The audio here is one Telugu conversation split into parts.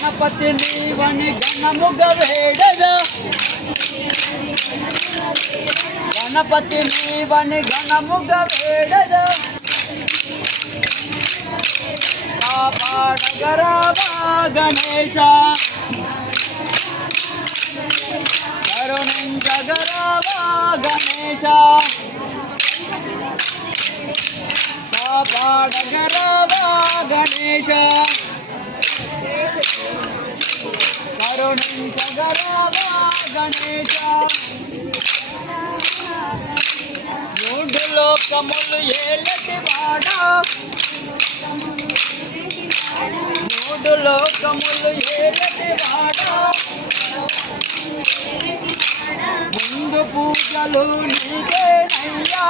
గణపతి నీవని గణముగ వేడదా గణపతి నీవని గణముగ వేడదా కాపాడగరావా గణేశ కరుణించగరావా గణేశ కాపాడగరావా గణేశ కరుణించగరావా గణేశ మూడు లోకములు ఏలటి వాడా మూడు లోకములు ఏలటి వాడా ముందు పూజలు నీకేనయ్యా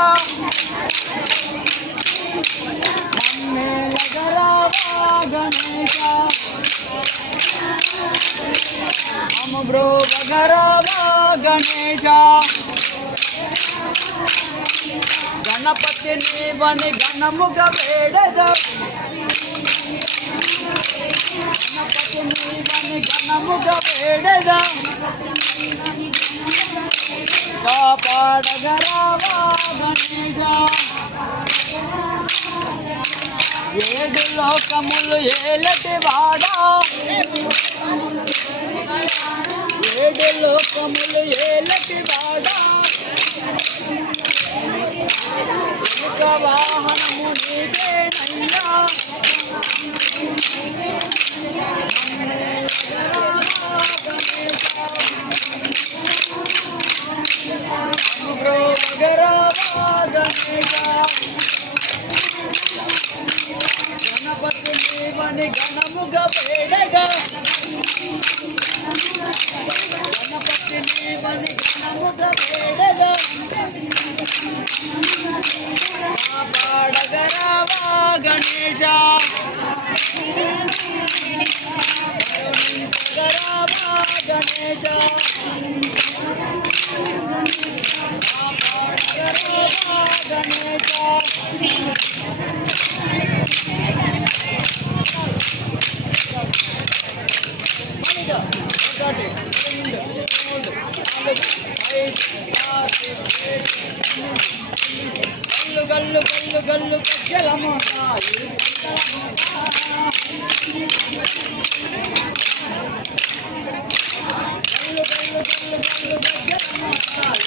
మమ్మేలగరావా గణేశ అమబ్రోగరావా గణేశ గణపతి నీవని గణముగ వేడదా గణపతి నీవని గణముగ వేడదా కాపాడగరావా గణేశ ఏడు లోకములు ఏలటి వాడా ఏడు లోకములు ఏలటి వాడా వాహనము నీదేనయ్యా గణపతి నీవని గణముగ వేడగా గణపతి నీవని గణముగ వేడగా కాపాడగరావా గణేశ కరుణించగరావా గణేశ కాపాడగరావా గణేశ గల్లు గల్లు గల్లు గజ్జలమోతాయి గల్లు గల్లు గల్లు గల్లు గజ్జలమోతాయి